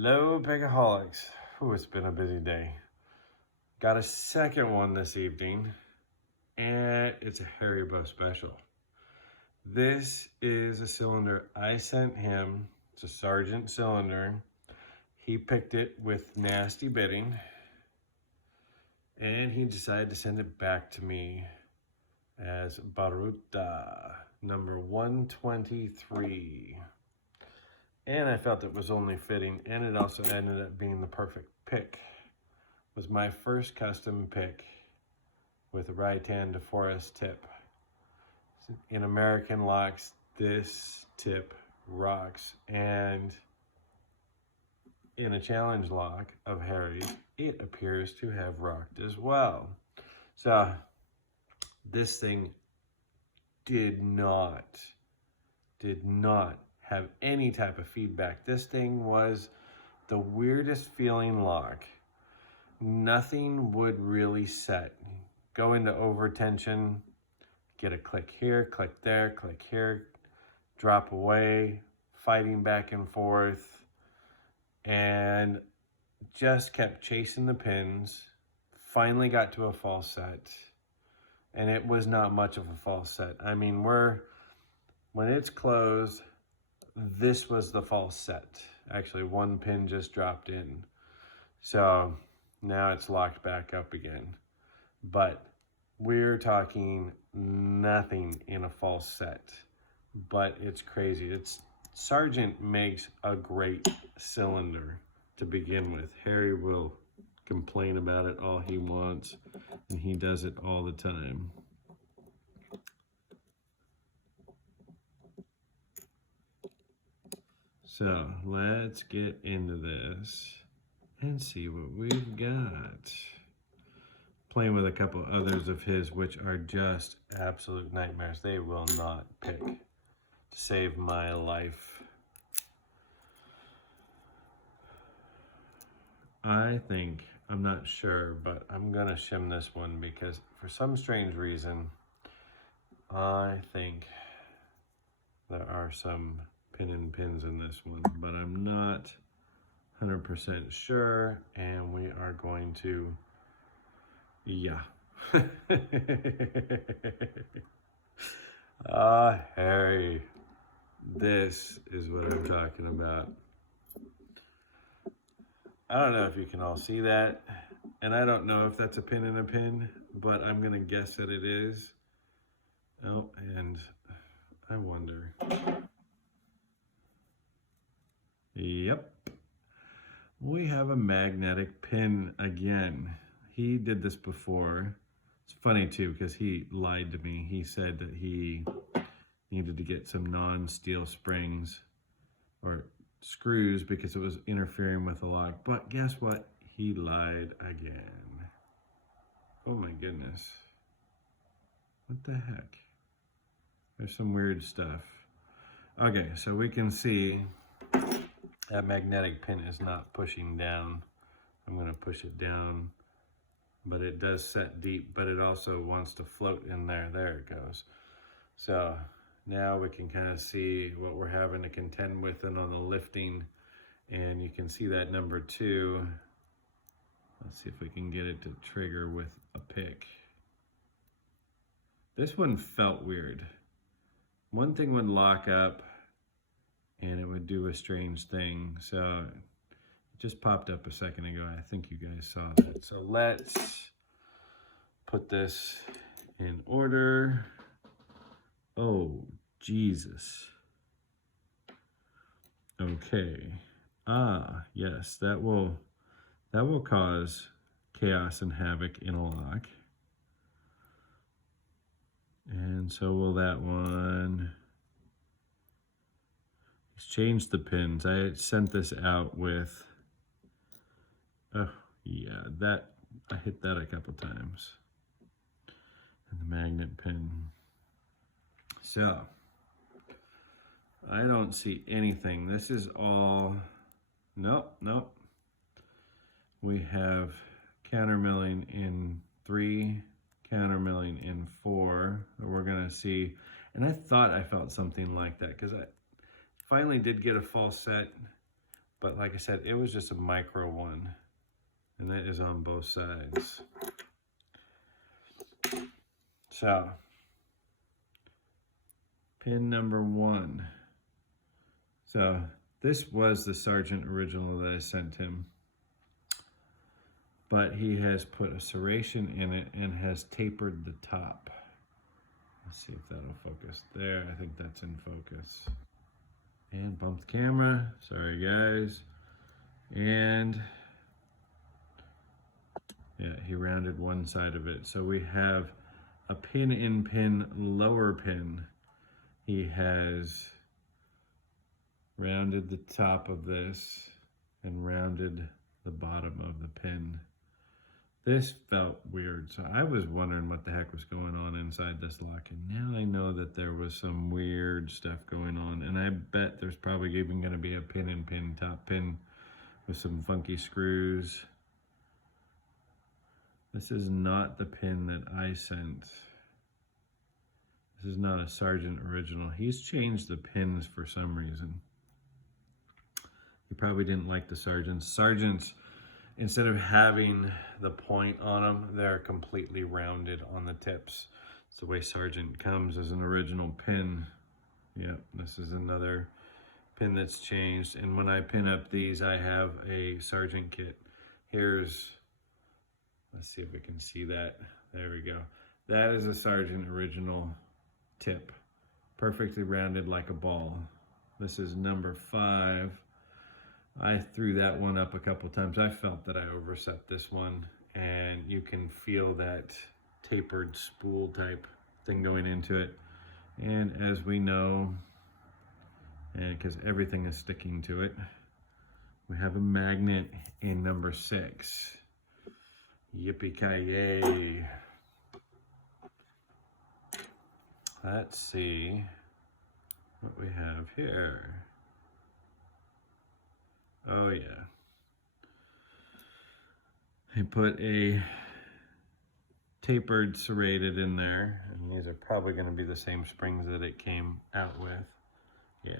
Hello, Picaholics. Ooh, it's been a busy day. Got a second one this evening, and it's a Haribo special. This is a cylinder I sent him. It's a Sergeant cylinder. He picked it with nasty bidding, and he decided to send it back to me as Baruta number 123. And I felt it was only fitting, and it also ended up being the perfect pick. It was my first custom pick with a Raitan DeForest tip. In American locks, this tip rocks, and in a challenge lock of Harry's, it appears to have rocked as well. So this thing did not have any type of feedback. This thing was the weirdest feeling lock. Nothing would really set. Go into over tension, get a click here, click there, click here, drop away, fighting back and forth, and just kept chasing the pins. Finally got to a false set, and it was not much of a false set. I mean, when it's closed, this was the false set. Actually, one pin just dropped in. So now it's locked back up again. But we're talking nothing in a false set. But it's crazy. Sergeant makes a great cylinder to begin with. Harry will complain about it all he wants, and he does it all the time. So let's get into this and see what we've got. Playing with a couple others of his, which are just absolute nightmares. They will not pick to save my life. I think, I'm not sure, but I'm gonna shim this one because for some strange reason, I think there are some pins in this one, but I'm not 100% sure, and we are going to, yeah. Harry, this is what I'm talking about. I don't know if you can all see that, and I don't know if that's a pin in a pin, but I'm gonna guess that it is. Oh, and I wonder. Yep, we have a magnetic pin again. He did this before. It's funny too, because he lied to me. He said that he needed to get some non-steel springs or screws because it was interfering with the lock. But guess what? He lied again. Oh my goodness. What the heck? There's some weird stuff. Okay, so we can see that magnetic pin is not pushing down. I'm going to push it down, but it does set deep, but it also wants to float in there. There it goes. So now we can kind of see what we're having to contend with and on the lifting, and you can see that number 2. Let's see if we can get it to trigger with a pick. This one felt weird. One thing would lock up and it would do a strange thing. So it just popped up a second ago. I think you guys saw that. So let's put this in order. Oh, Jesus. Okay. Yes, that will cause chaos and havoc in a lock. And so will that one. He's changed the pins. I sent this out with, oh yeah, I hit that a couple times. And the magnet pin. So, I don't see anything. This is all, nope. We have countermilling in 3, countermilling in 4 that we're gonna see. And I thought I felt something like that because I finally did get a false set, But like I said, it was just a micro one, and that is on both sides. So, pin number 1. So this was the Sargent original that I sent him, but he has put a serration in it and has tapered the top. Let's see if that'll focus. There, I think that's in focus. And bumped the camera, sorry guys. And yeah, he rounded one side of it. So we have a pin-in-pin lower pin. He has rounded the top of this and rounded the bottom of the pin. This felt weird, so I was wondering what the heck was going on inside this lock, and now I know that there was some weird stuff going on, and I bet there's probably even going to be a pin-in-pin top pin with some funky screws. This is not the pin that I sent. This is not a Sargent original. He's changed the pins for some reason. He probably didn't like the Sargents. Sargents, instead of having the point on them, they're completely rounded on the tips. It's the way Sargent comes as an original pin. Yep, this is another pin that's changed. And when I pin up these, I have a Sargent kit. Here's, let's see if we can see that. There we go. That is a Sargent original tip. Perfectly rounded like a ball. This is number 5. I threw that one up a couple times. I felt that I overset this one, and you can feel that tapered spool type thing going into it. And as we know, and because everything is sticking to it, we have a magnet in number 6. Yippee-ki-yay. Let's see what we have here. Oh yeah. I put a tapered serrated in there, and these are probably going to be the same springs that it came out with. Yeah.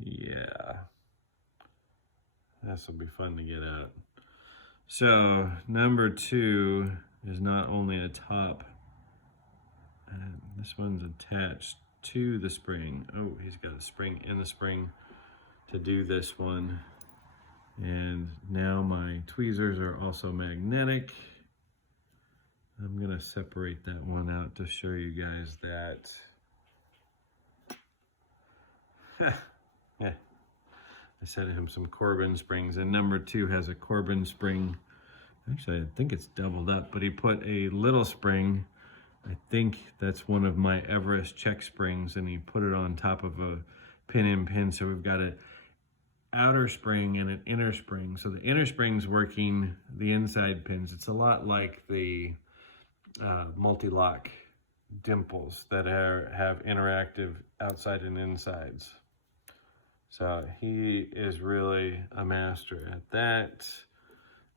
Yeah. This will be fun to get out. So number 2 is not only a top, and this one's attached to the spring. Oh, he's got a spring in the spring to do this one. And now my tweezers are also magnetic. I'm gonna separate that one out to show you guys that. Yeah, I sent him some Corbin springs, and number 2 has a Corbin spring. Actually, I think it's doubled up, but he put a little spring. I think that's one of my Everest check springs, and he put it on top of a pin-in-pin. So we've got an outer spring and an inner spring. So the inner spring's working the inside pins. It's a lot like the multi-lock dimples that have interactive outside and insides. So he is really a master at that.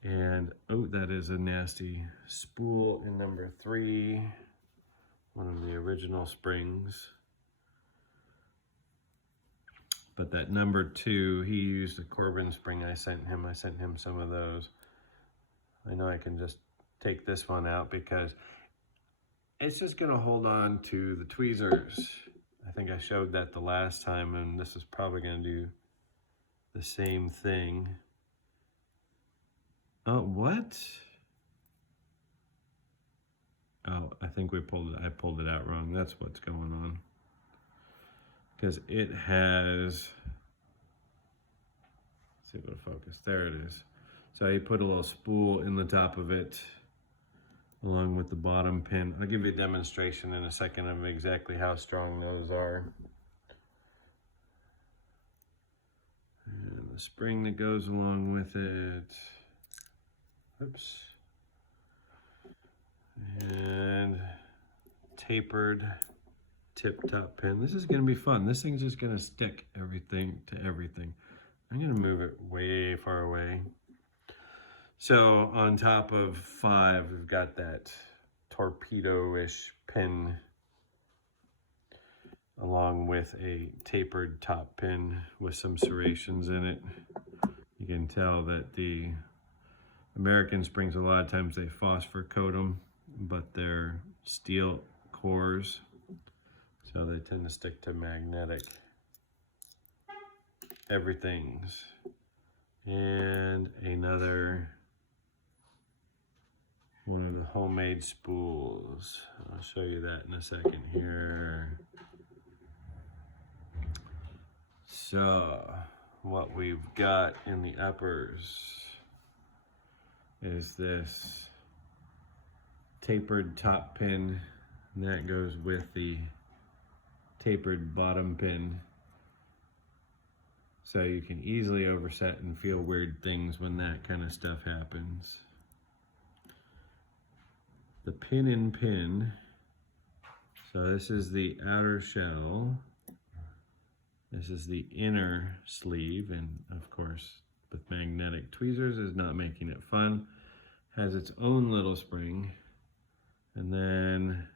And oh, that is a nasty spool in number 3, one of the original springs. But that number 2, he used a Corbin spring I sent him some of those. I know I can just take this one out because it's just gonna hold on to the tweezers. I think I showed that the last time, and this is probably gonna do the same thing. Oh, what? Oh, I think I pulled it out wrong. That's what's going on. Because it has, let's see if it'll focus. There it is. So he put a little spool in the top of it, along with the bottom pin. I'll give you a demonstration in a second of exactly how strong those are. And the spring that goes along with it. Oops. And tapered tip top pin. This is going to be fun. This thing's just going to stick everything to everything. I'm going to move it way far away. So on top of 5, we've got that torpedo-ish pin, along with a tapered top pin with some serrations in it. You can tell that the American springs, a lot of times they phosphor coat them, but they're steel cores, so they tend to stick to magnetic everything's. And another one of the homemade spools. I'll show you that in a second here. So what we've got in the uppers is this tapered top pin, and that goes with the tapered bottom pin. So you can easily overset and feel weird things when that kind of stuff happens. The pin in pin, so this is the outer shell, this is the inner sleeve, and of course with magnetic tweezers is not making it fun. Has its own little spring, and then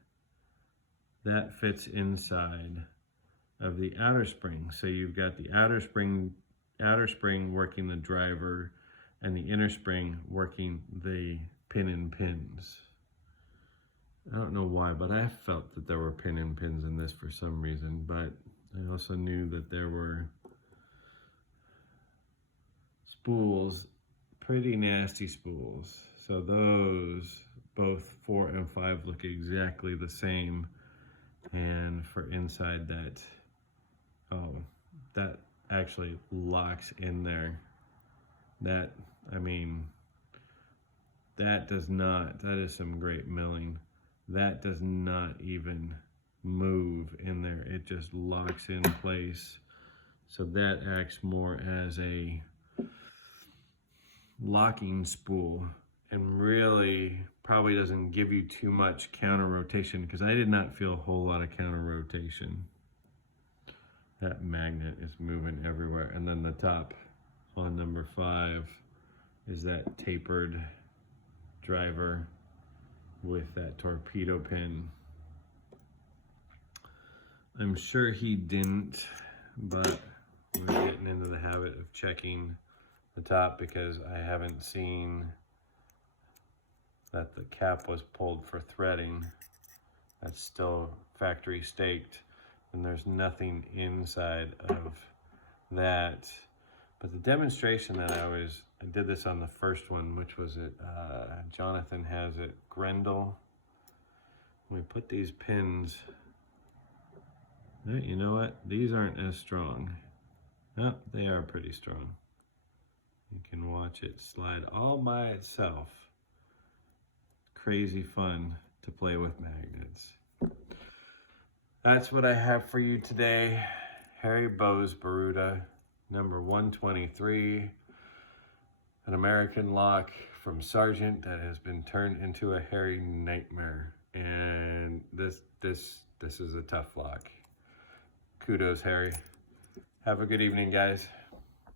that fits inside of the outer spring. So you've got the outer spring working the driver, and the inner spring working the pin and pins. I don't know why, but I felt that there were pin and pins in this for some reason, but I also knew that there were spools, pretty nasty spools. So those, both 4 and 5, look exactly the same. And for inside that, oh, that actually locks in there. That, I mean, that does not, that is some great milling. That does not even move in there. It just locks in place. So that acts more as a locking spool and really probably doesn't give you too much counter rotation, because I did not feel a whole lot of counter rotation. That magnet is moving everywhere. And then the top on number 5 is that tapered driver with that torpedo pin. I'm sure he didn't, but we're getting into the habit of checking the top because I haven't seen that the cap was pulled for threading. That's still factory staked, and there's nothing inside of that. But the demonstration that I did this on the first one, which was at, Jonathan has it, Grendel. We put these pins, you know what? These aren't as strong. Oh, they are pretty strong. You can watch it slide all by itself. Crazy fun to play with magnets. That's what I have for you today. Harry Bowes Baruta, number 123. An American lock from Sargent that has been turned into a Harry nightmare. And this is a tough lock. Kudos, Harry. Have a good evening, guys.